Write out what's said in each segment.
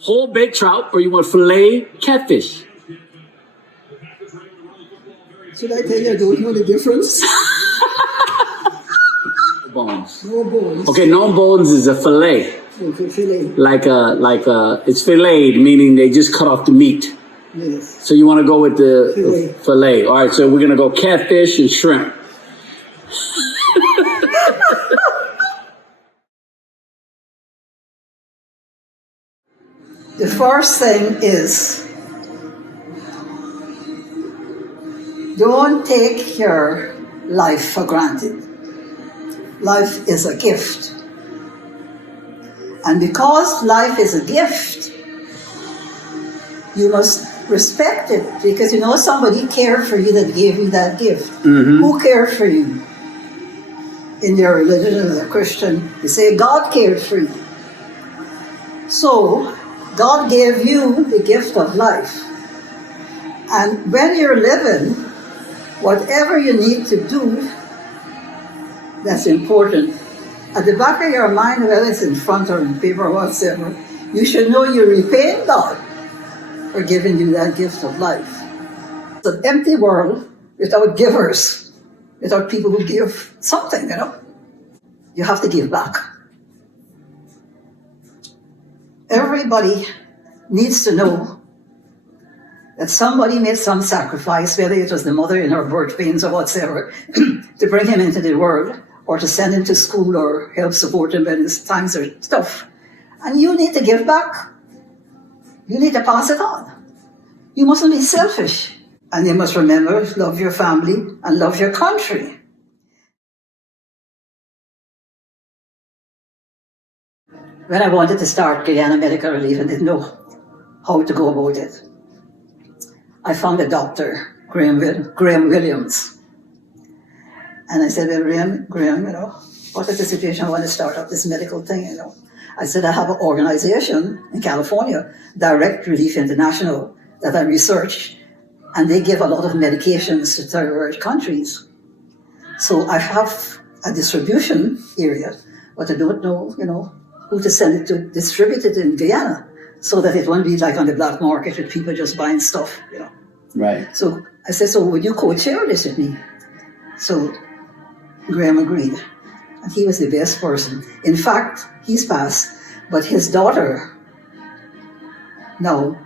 Whole baked trout, or you want filet catfish? Should I tell you I don't know the difference? Bones. No bones. Okay, no bones is a filet. Okay, filet. It's filleted, meaning they just cut off the meat. Yes. So you want to go with the Filet. filet. All right, so we're going to go catfish and shrimp. The first thing is, don't take your life for granted. Life is a gift. And because life is a gift, you must respect it, because you know somebody cared for you that gave you that gift. Mm-hmm. Who cared for you? In your religion as a Christian, you say God cared for you. So, God gave you the gift of life. And when you're living, whatever you need to do, that's important. At the back of your mind, whether it's in front or in paper or whatever, you should know you're repaying God for giving you that gift of life. It's an empty world without givers, without people who give something, you know. You have to give back. Everybody needs to know that somebody made some sacrifice, whether it was the mother in her birth pains or whatever, to bring him into the world, or to send him to school, or help support him when his times are tough. And you need to give back. You need to pass it on. You mustn't be selfish. And you must remember, love your family and love your country. When I wanted to start Guyana Medical Relief, I didn't know how to go about it. I found a doctor, Graham Williams. And I said, well, Graham, you know, what is the situation? I want to start up this medical thing, you know. I said, I have an organization in California, Direct Relief International, that I research, and they give a lot of medications to third world countries. So I have a distribution area, but I don't know, you know, who to send it to, distribute it in Guyana, so that it won't be like on the black market with people just buying stuff, you know. Right. So I said, so would you co-chair this with me? So Graham agreed. And he was the best person. In fact, he's passed, but his daughter, now,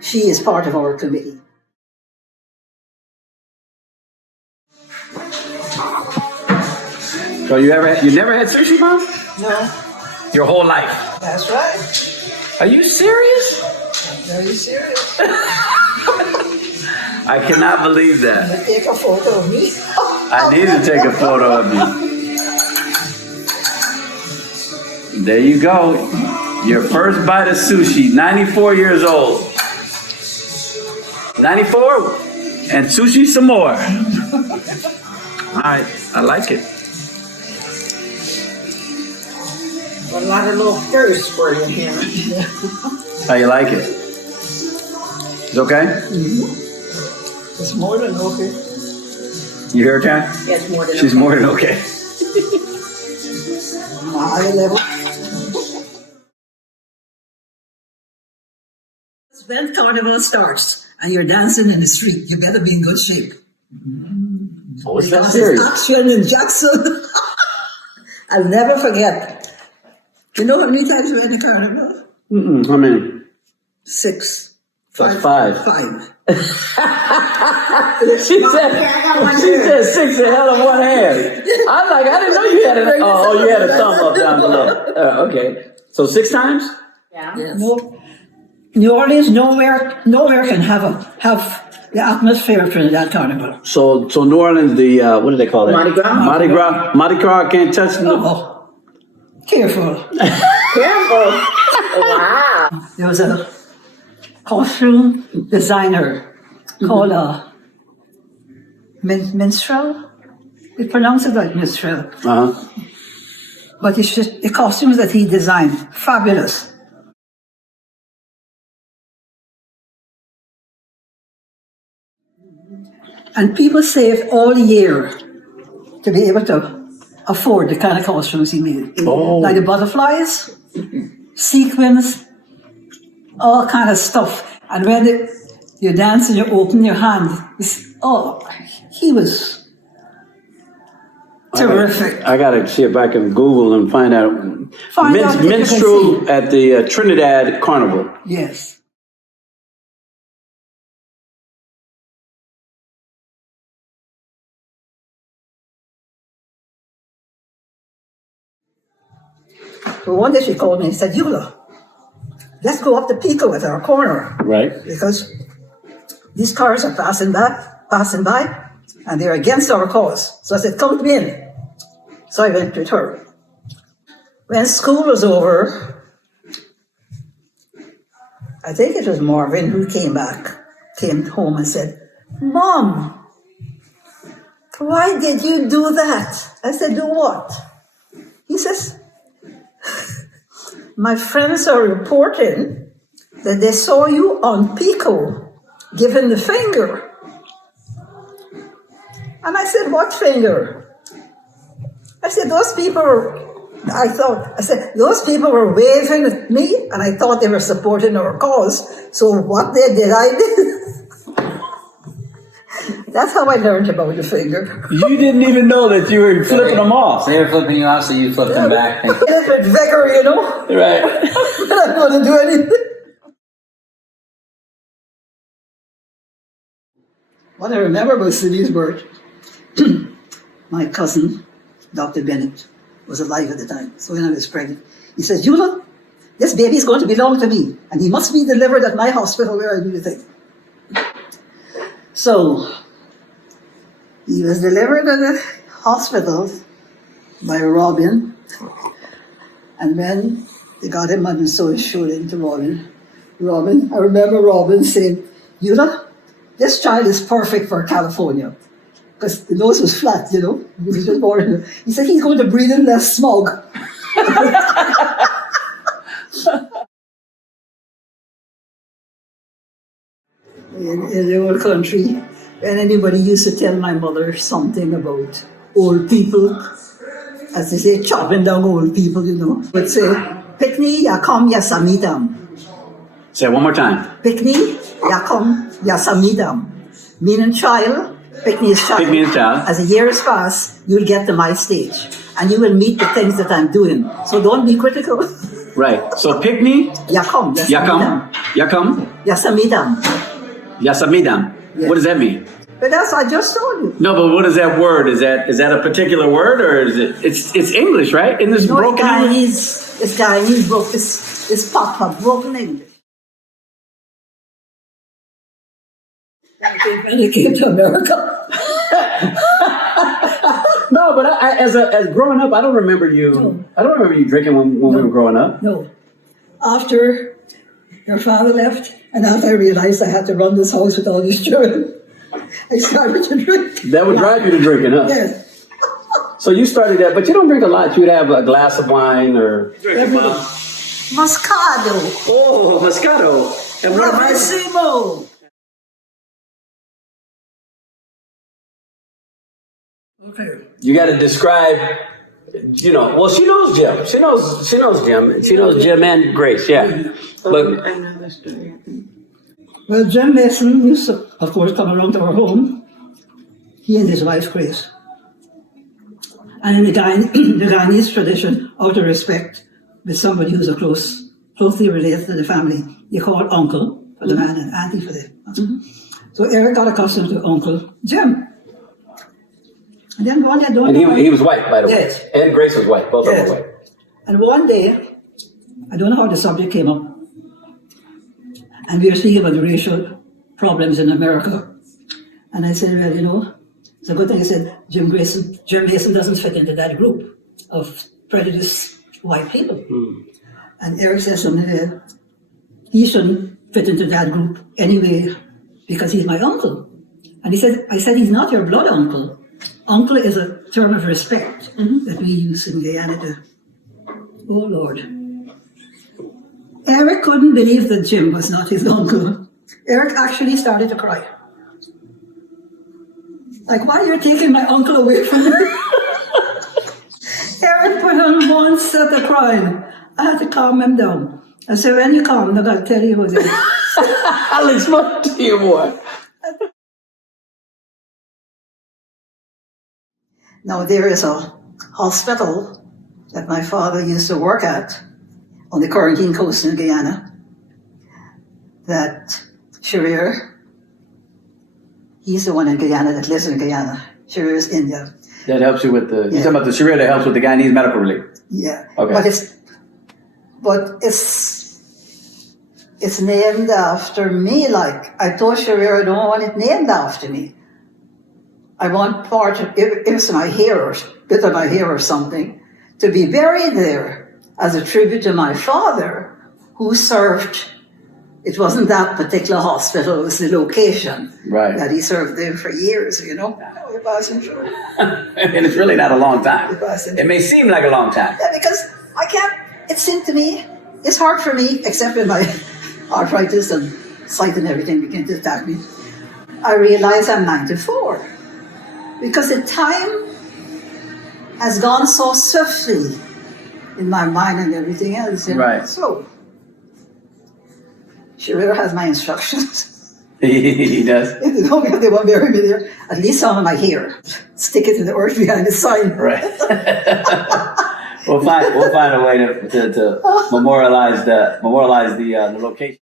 she is part of our committee. So you never had sushi, Mom? No, Your whole life? that's right. Are you serious? Very serious. I cannot believe that. You take a photo of me. I need to take a photo of you. There you go. Your first bite of sushi, 94 years old. 94 and sushi some more. All right, I like it. A lot of little thirst for you here. How you like it? It's okay? Mm-hmm. It's more than okay. You hear her, Kat? Yes, more than She's okay. more than okay. High level. When Carnival starts and you're dancing in the street, you better be in good shape. Oh, is that Because serious? it's action in Jackson. I'll never forget. You know how many times we went to Carnival? How many? 6. That's five. 5. She said 6 in hell of one hand. I'm like, I didn't know you had it. Oh, you had a thumb up down below. Okay. So 6 times? Yeah. Yes. No, New Orleans nowhere can have the atmosphere of Trinidad Carnival. So New Orleans, the what do they call it? Mardi Gras. Mardi Gras can't touch the. Oh, careful. Careful. Wow. There was a costume designer called minstrel. They pronounce it like minstrel. But it's just the costumes that he designed, fabulous. And people save all year to be able to afford the kind of costumes he made. Oh. Like the butterflies, sequins, all kind of stuff. And when you dance and you open your hand, he was terrific. I gotta see if I can Google and find out. Minstrel at the Trinidad Carnival. Yes. But one day she called me and said, Eula, let's go up to Pico at our corner. Right. Because these cars are passing by, and they're against our cause. So I said, come with me in. So I went with her. When school was over, I think it was Marvin who came home and said, Mom, why did you do that? I said, do what? He says, my friends are reporting that they saw you on Pico giving the finger. And I said, what finger? I said, those people were waving at me, and I thought they were supporting our cause. So what they did, I did. That's how I learned about the finger. You didn't even know that you were flipping them off. They were flipping you off, so you flipped them back. I did it with vigor, you know. Right. I'm not going to do anything. What I remember about Cindy's birth, my cousin, Dr. Bennett, was alive at the time. So when I was pregnant, he says, Eula, this baby is going to belong to me, and he must be delivered at my hospital where I do the thing. So he was delivered at the hospital by Robin, and when they got him and so showed him to Robin, I remember Robin saying, Eula, this child is perfect for California. Because the nose was flat, you know. He was just born. He said he's going to breathe in less smog. in the old country, when anybody used to tell my mother something about old people, as they say, chopping down old people, you know, would say, Pikni yakom yasamidam. Say it one more time. Pikni yakom yasamidam. Meaning child, Pikni is child. Pikni is child. As the years pass, you'll get to my stage, and you will meet the things that I'm doing. So don't be critical. Right. So Pikni. Yakom. Yakom. Yasamidam. Yasamidam. Yes. What does that mean? But that's I just told you. No, but what is that word? Is that a particular word, or is it? It's English, right? In this broken English. It's Guyanese broke. It's pop broken English. When he came to America. No, but as growing up, I don't remember you. No. I don't remember you drinking when we were growing up. No. After your father left, and after I realized I had to run this house with all these children, I started to drink. That would drive you to drinking, huh? Yes. So you started that, but you don't drink a lot. You'd have a glass of wine or Moscato. Oh, Moscato. And what Bravissimo. Okay. You got to describe. You know, well, she knows Jim. She knows Jim. She knows Jim and Grace. Yeah, but I know the story. Well, Jim Mason used to, of course, come around to our home. He and his wife, Grace. And in the Guyanese tradition, out of respect with somebody who's closely related to the family, you call uncle for the man and auntie for the husband. So Eric got accustomed to Uncle Jim. And then one day, he was white, by the way. Yes. And Grace was white. Both of them were white. And one day, I don't know how the subject came up, and we were speaking about the racial problems in America. And I said, well, you know, it's a good thing. I said, Jim Mason doesn't fit into that group of prejudiced white people. And Eric said something, he shouldn't fit into that group anyway because he's my uncle. And I said, he's not your blood uncle. Uncle is a term of respect that we use in Guyana. Oh, Lord. Eric couldn't believe that Jim was not his uncle. Eric actually started to cry. Like, why are you taking my uncle away from me? Eric put on one set of crying. I had to calm him down. I said, when you come, I'm not going to tell you who's it. I'll explain to you more. Now, there is a hospital that my father used to work at on the quarantine coast in Guyana that Sharir, he's the one in Guyana that lives in Guyana. Sharir is India. That helps you with the. Yeah. You're talking about the Sharia that helps with the Guyanese medical relief. Yeah. Okay. But it's named after me. Like I told Sharir, I don't want it named after me. I want part of if it's my hair or bit of my hair or something to be buried there as a tribute to my father, who served. It wasn't that particular hospital; it was the location Right. that he served there for years. You know, it wasn't true. And it's really not a long time. It wasn't. It may seem like a long time. Yeah, because I can't. It seemed to me it's hard for me, except when my arthritis and sight and everything begin to attack me. I realize I'm 94 because the time has gone so swiftly in my mind and everything else. You know? Right. So Sharir has my instructions. He does. If they don't, they won't bury me there. At least some of my hair. Stick it in the earth behind the sign. Right. We'll find a way to memorialize the location.